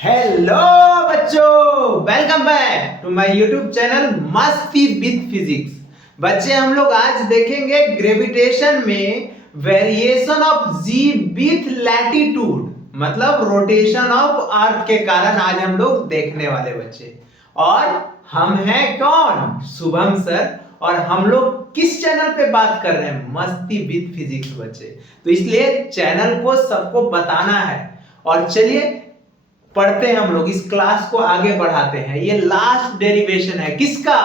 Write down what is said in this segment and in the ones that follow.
Hello बच्चों, welcome back to my YouTube channel Masti with physics. बच्चे हम लोग आज देखेंगे ग्रेविटेशन में variation of G with latitude, मतलब रोटेशन ऑफ अर्थ के कारण आज हम लोग देखने वाले बच्चे। और हम हैं कौन? शुभम सर। और हम लोग किस चैनल पे बात कर रहे हैं? मस्ती विद फिजिक्स बच्चे। तो इसलिए चैनल को सबको बताना है। और चलिए पढ़ते हैं, हम लोग इस क्लास को आगे बढ़ाते हैं। ये लास्ट डेरिवेशन है किसका?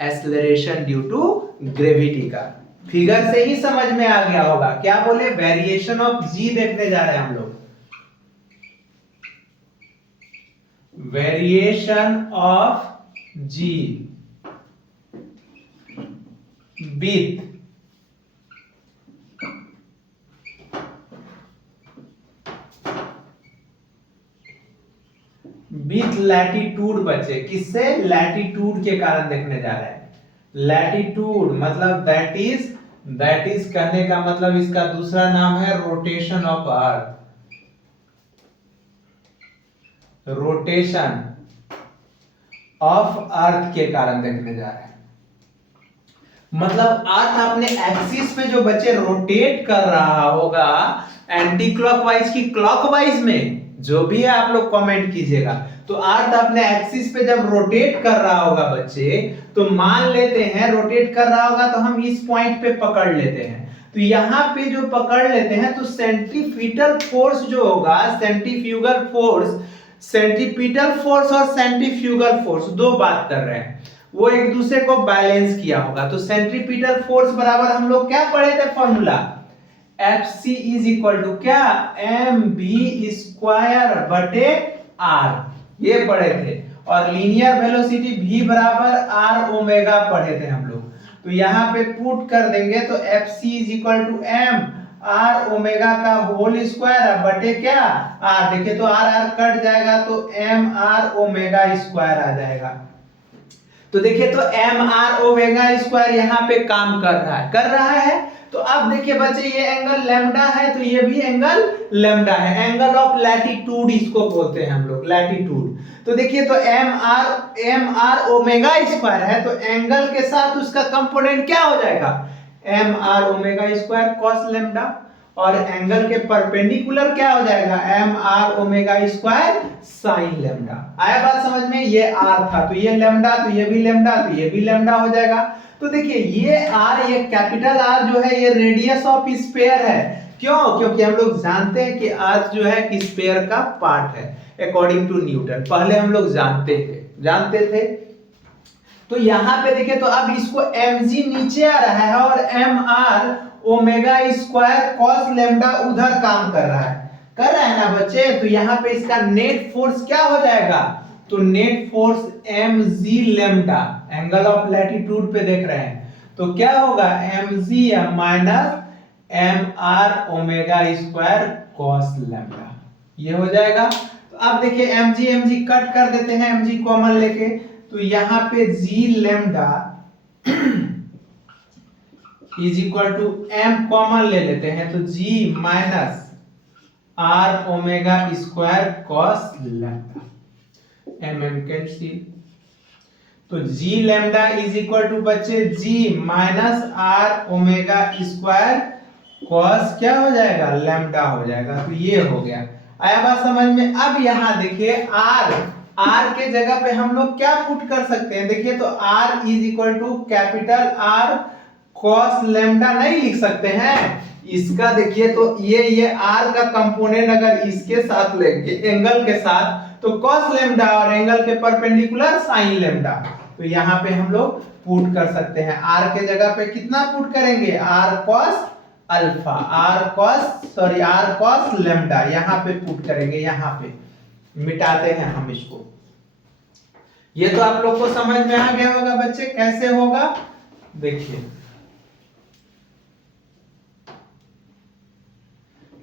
एक्सेलरेशन ड्यू टू ग्रेविटी का। फिगर से ही समझ में आ गया होगा। क्या बोले? वेरिएशन ऑफ जी देखने जा रहे हैं हम लोग। Variation of G with latitude बच्चे। किससे? लैटिट्यूड के कारण देखने जा रहे हैं। लैटिट्यूड मतलब दैट इज कहने का मतलब इसका दूसरा नाम है rotation of earth. Rotation of earth के कारण देखने जा रहे हैं। मतलब अर्थ अपने एक्सिस पे जो बच्चे रोटेट कर रहा होगा, एंटी क्लॉकवाइज की क्लॉकवाइज में, जो भी है आप लोग कमेंट कीजिएगा। तो अर्थ अपने एक्सिस पे जब रोटेट कर रहा होगा बच्चे, तो मान लेते हैं रोटेट कर रहा होगा तो हम इस पॉइंट पे पकड़ लेते हैं। तो यहां पे जो पकड़ लेते हैं तो सेंट्रीपिटल फोर्स जो होगा, सेंट्रीपिटल फोर्स और सेंट्रीफ्यूगल फोर्स दो बात कर रहे हैं, वो एक दूसरे को बैलेंस किया होगा। तो सेंट्रीपिटल फोर्स बराबर हम लोग क्या पढ़े थे? Formula Fc is equal to क्या? mv² बटे r, ये पढ़े थे। और लीनियर वेलोसिटी v बराबर r ओमेगा पढ़े थे हम लोग। तो यहाँ पे पुट कर देंगे तो Fc is equal to m r omega का होल स्क्वायर बटे क्या? r। देखिए तो r r कट जाएगा तो m r ओमेगा स्क्वायर आ जाएगा। तो देखिए तो एम आर ओमेगा स्क्वायर यहाँ पे काम कर रहा है। तो अब देखिए बच्चे, ये एंगल लैम्डा है तो ये भी एंगल लैम्डा है। एंगल ऑफ लैटिट्यूड इसको बोलते हैं हम लोग, लैटिट्यूड। तो देखिए तो एम आर ओमेगा स्क्वायर है तो एंगल के साथ उसका कंपोनेंट क्या हो जाएगा? M R omega square cos lambda. और एंगल के परपेंडिकुलर क्या हो जाएगा? M R omega square sine lambda. आया बात समझ में? ये आर था तो ये लैम्डा, तो ये भी लैम्डा, तो ये भी लैम्डा हो जाएगा। तो देखिए ये आर, ये कैपिटल आर जो है, ये रेडियस ऑफ स्फीयर है। क्यों? क्योंकि हम लोग जानते हैं कि अर्थ जो है कि स्फीयर का पार्ट है अकॉर्डिंग टू न्यूटन। पहले हम लोग जानते थे। तो यहाँ पे देखिए तो अब इसको mg नीचे आ रहा है और mr omega square cos lambda उधर काम कर रहा है ना बच्चे। तो यहाँ पे इसका नेट फोर्स क्या हो जाएगा? तो net force mg lambda, angle of latitude पे देख रहे हैं तो क्या होगा? mg minus mr omega square cos lambda, ये हो जाएगा। तो अब देखिए mg कट कर देते हैं, mg कॉमन लेके। तो यहाँ पे g lambda is equal to m common ले लेते हैं तो g minus r omega square cos lambda, m cancel. तो g lambda is equal to बच्चे g minus r omega square cos क्या हो जाएगा? लैम्डा हो जाएगा। तो ये हो गया। आया बात समझ में? अब यहाँ देखिए आर के जगह पे हम लोग क्या पुट कर सकते हैं? देखिए तो r is equal to capital R cos lambda नहीं लिख सकते हैं इसका? देखिए तो ये r का कंपोनेंट अगर इसके साथ लेंगे एंगल के साथ तो cos लैम्डा, और एंगल के परपेंडिकुलर sin लैम्डा। तो यहाँ पे हम लोग पुट कर सकते हैं। r के जगह पे कितना पुट करेंगे? r cos alpha, r cos lambda यहाँ पे पुट करेंगे। यहाँ पे मिटाते हैं हम इसको। ये तो आप लोग को समझ में आ गया होगा बच्चे, कैसे होगा? देखिए,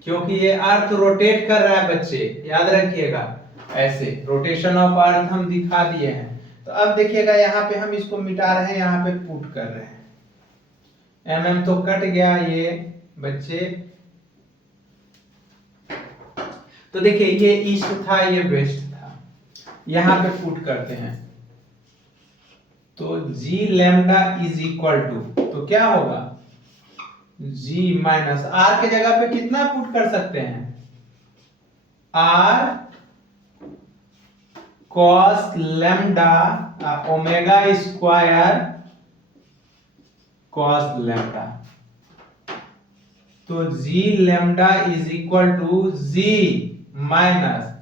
क्योंकि ये अर्थ रोटेट कर रहा है बच्चे, याद रखिएगा। ऐसे रोटेशन ऑफ अर्थ हम दिखा दिए हैं। तो अब देखिएगा यहाँ पे हम इसको मिटा रहे हैं, यहाँ पे पुट कर रहे हैं। एम तो कट गया ये बच्चे। तो देखिए ये ईस्ट था, ये वेस्ट था। यहां पे पुट करते हैं तो g lambda is equal to, तो क्या होगा जी माइनस आर के जगह पे कितना पुट कर सकते हैं, r cos lambda omega square cos lambda. तो g lambda is equal to g minus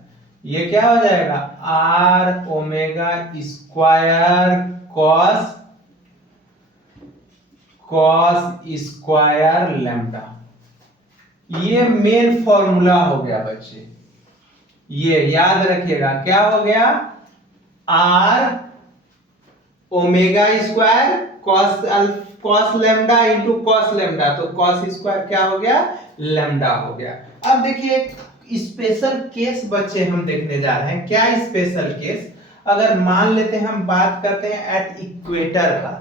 ये क्या हो जाएगा r omega square cos square lambda. ये मेन फॉर्मूला हो गया बच्चे, ये याद रखिएगा क्या हो गया, r omega square cos lambda into cos lambda, तो कॉस स्क्वायर क्या हो गया लैम्डा हो गया। अब देखिए एक स्पेशल केस बच्चे हम देखने जा रहे हैं। क्या स्पेशल केस, अगर मान लेते हैं हम बात करते हैं एट इक्वेटर का,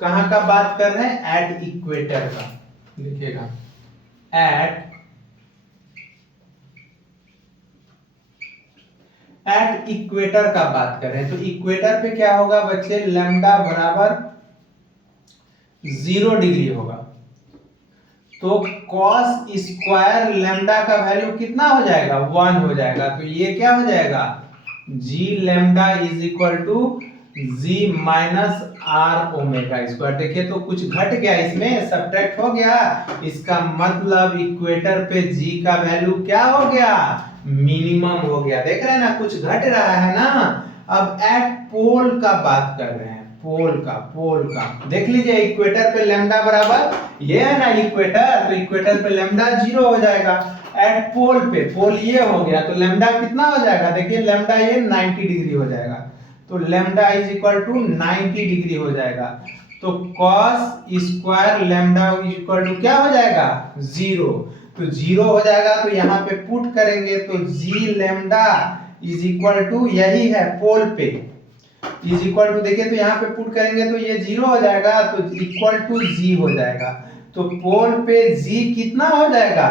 कहां का बात कर रहे हैं एट इक्वेटर का, देखिएगा एट इक्वेटर का बात कर रहे हैं। तो इक्वेटर पे क्या होगा बच्चे, लैम्डा बराबर 0 डिग्री होगा। तो कॉस स्क्वायर लैम्डा का वैल्यू कितना हो जाएगा 1 हो जाएगा। तो ये क्या हो जाएगा g lambda is equal to g minus r omega square. देखिए तो कुछ घट गया इसमें, सब्ट्रैक्ट हो गया, इसका मतलब इक्वेटर पे जी का वैल्यू क्या हो गया मिनिमम हो गया। देख रहे हैं ना कुछ घट रहा है ना। अब एट पोल का बात कर रहे हैं, पोल का देख लीजिए, इक्वेटर पे लैम्डा बराबर ये है ना इक्वेटर, तो इक्वेटर पे लैम्डा 0 हो जाएगा। एट पोल पे, पोल ये हो गया तो लैम्डा कितना हो जाएगा, देखिए लैम्डा ये 90 डिग्री हो जाएगा। तो lambda is equal to 90 degree हो जाएगा। तो cos square lambda is equal to क्या हो जाएगा 0। तो 0 हो जाएगा तो यहाँ पे पुट करेंगे तो g lambda is equal to यही है पोल पे इज इक्वल टू, देखिए तो यहाँ पे पुट करेंगे तो ये 0 हो जाएगा तो इक्वल टू जी हो जाएगा। तो पोल पे जी कितना हो जाएगा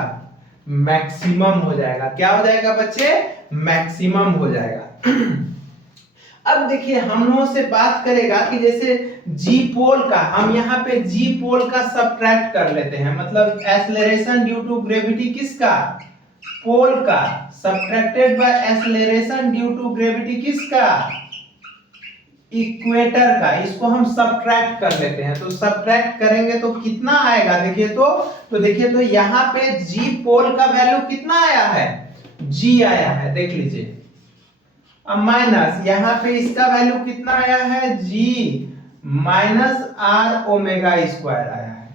मैक्सिमम हो जाएगा। क्या हो जाएगा बच्चे मैक्सिमम हो जाएगा। अब देखिए हम लोगों से बात करेगा कि जैसे जी पोल का, हम यहाँ पे जी पोल का सब्ट्रैक्ट कर लेते हैं, मतलब एक्सेलरेशन ड्यू टू ग्रेविटी किसका पोल का, subtracted by acceleration due to gravity किसका इक्वेटर का, इसको हम सब्ट्रैक्ट कर लेते हैं। तो सब्ट्रैक्ट करेंगे तो कितना आएगा, देखिए तो देखिए तो यहाँ पे जी पोल का वैल्यू कितना आया है जी आया है, देख लीजिए। अब माइनस यहाँ पे इसका वैल्यू कितना आया है g minus r omega square आया है।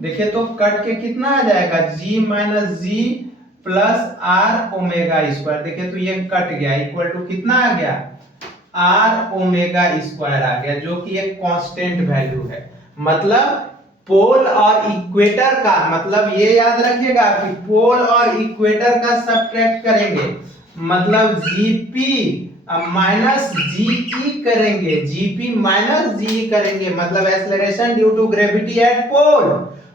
देखिए तो कट के कितना आ जाएगा g minus g plus r omega square. देखिए तो ये कट गया, इक्वल टू कितना आ गया आर ओमेगा स्क्वायर आ गया, जो कि एक कांस्टेंट वैल्यू है। मतलब पोल और इक्वेटर का, मतलब ये याद रखिएगा कि पोल और इक्वेटर का सब्ट्रैक्ट करेंगे, मतलब जीपी माइनस जीई करेंगे, जीपी माइनस जीई करेंगे, मतलब acceleration due to gravity at pole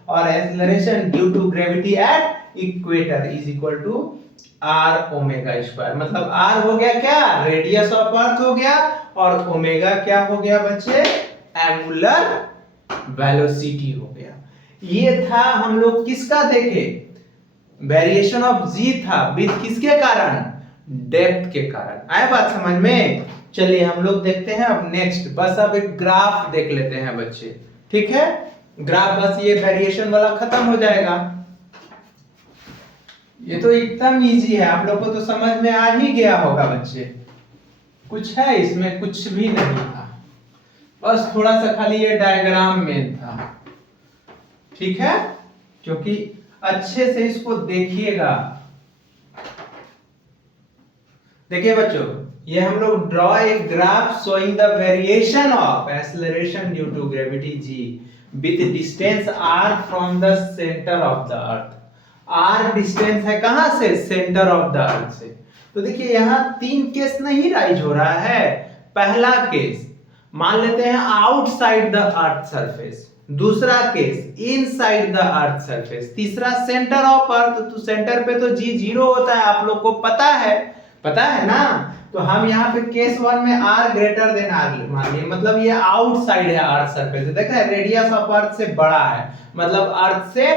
और acceleration due to gravity at equator is equal to r omega square. मतलब आर हो गया क्या रेडियस ऑफ अर्थ हो गया, और ओमेगा क्या हो गया बच्चे एंगुलर वेलोसिटी हो गया। ये था हम लोग किसका देखे वेरिएशन ऑफ जी था विद किसके कारण डेप्थ के कारण। आए बात समझ में। चलिए हम लोग देखते हैं अब नेक्स्ट, बस अब एक ग्राफ देख लेते हैं बच्चे, ठीक है। ग्राफ बस ये वेरिएशन वाला खत्म हो जाएगा। ये तो एकदम इजी है, आप लोग को तो समझ में आ ही गया होगा बच्चे, कुछ है इसमें कुछ भी नहीं था, बस थोड़ा सा खाली ये डायग्राम में था, ठीक है। क्योंकि अच्छे से इसको देखिएगा। देखिए बच्चों ये हम लोग draw a graph showing the variation of acceleration due to gravity G with distance r from the centre of the earth. r distance है कहां से सेंटर ऑफ द अर्थ से। तो देखिए यहां 3 केस नहीं राइज हो रहा है। पहला केस मान लेते हैं आउटसाइड द अर्थ सरफेस, दूसरा case inside the earth surface, तीसरा सेंटर ऑफ अर्थ। तो सेंटर पे तो जी 0 होता है आप लोग को पता है, पता है ना। तो हम यहाँ पे केस 1 में r ग्रेटर देन r मान लिए, मतलब ये आउटसाइड है अर्थ सरफेस से। देखा है रेडियस ऑफ अर्थ से बड़ा है, मतलब अर्थ से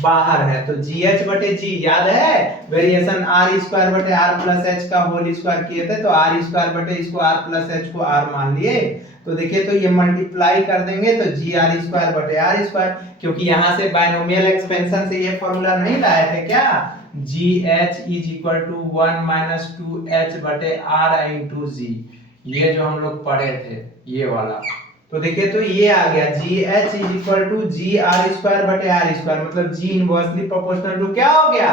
बाहर है। तो gh बटे g याद है वेरिएशन r स्क्वायर बटे r प्लस h का होल स्क्वायर किए थे, तो r स्क्वायर बटे इसको r प्लस h को r मान लिए। तो देखिए तो ये मल्टीप्लाई कर देंगे तो gr स्क्वायर बटे r स्क्वायर, क्योंकि यहाँ से बायनोमियल एक्सपेंशन से ये फॉर्मूला नहीं लाए थे क्या, gh is equal to 1 minus 2h बटे r इंटू g, ये जो हम लोग पढ़े थे ये वाला। तो देखिए तो ये आ गया gh is equal to G R square बटे आर स्क्वायर, मतलब g इनवर्सली प्रोपोर्शनल टू क्या हो गया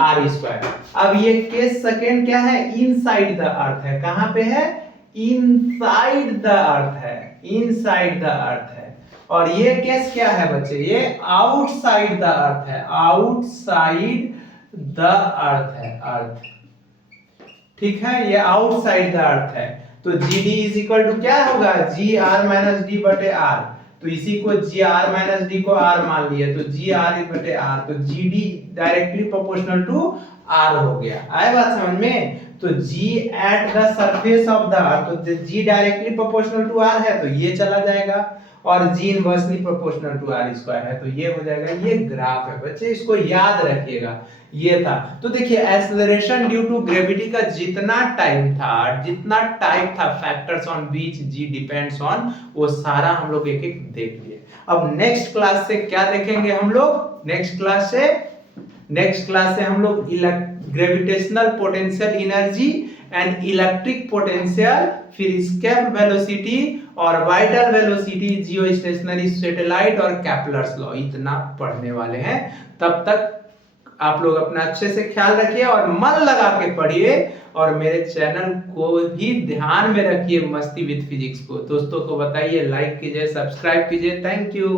आर स्क्वायर। अब ये केस सेकंड क्या है, इनसाइड द अर्थ है। कहां पे है, इनसाइड द अर्थ है, इनसाइड द अर्थ है। और ये केस क्या है बच्चे, ये आउटसाइड द अर्थ है, आउटसाइड द अर्थ है, अर्थ, ठीक है, ये आउटसाइड द अर्थ है। तो g d is equal to क्या होगा, जी आर माइनस डी बटे आर। तो इसी को जी आर माइनस डी को आर मान लिया, तो जी आर बटे आर, तो g d directly proportional to r हो गया। आए बात समझ में। तो g at the surface of the earth, तो g directly proportional to r है तो ये चला जाएगा, और g inversely proportional to are square है तो ये हो जाएगा। ये ग्राफ है बच्चे, इसको याद रखिएगा, ये था। तो देखिए एक्सेलरेशन ड्यू टू ग्रेविटी का जितना टाइम था, जितना टाइप था, factors on which G depends on, वो सारा हम लोग एक एक देख लिए। अब नेक्स्ट क्लास से क्या देखेंगे हम लोग, नेक्स्ट क्लास से हम लोग gravitational potential energy and electric potential, फिर एस्केप वेलोसिटी और वाइटल वेलोसिटी, जियो स्टेशनरी सैटेलाइट और केपलर्स लॉ, इतना पढ़ने वाले हैं। तब तक आप लोग अपना अच्छे से ख्याल रखिए और मन लगा के पढ़िए, और मेरे चैनल को ही ध्यान में रखिए, मस्ती विद फिजिक्स को। दोस्तों को बताइए, लाइक कीजिए, सब्सक्राइब कीजिए। Thank you.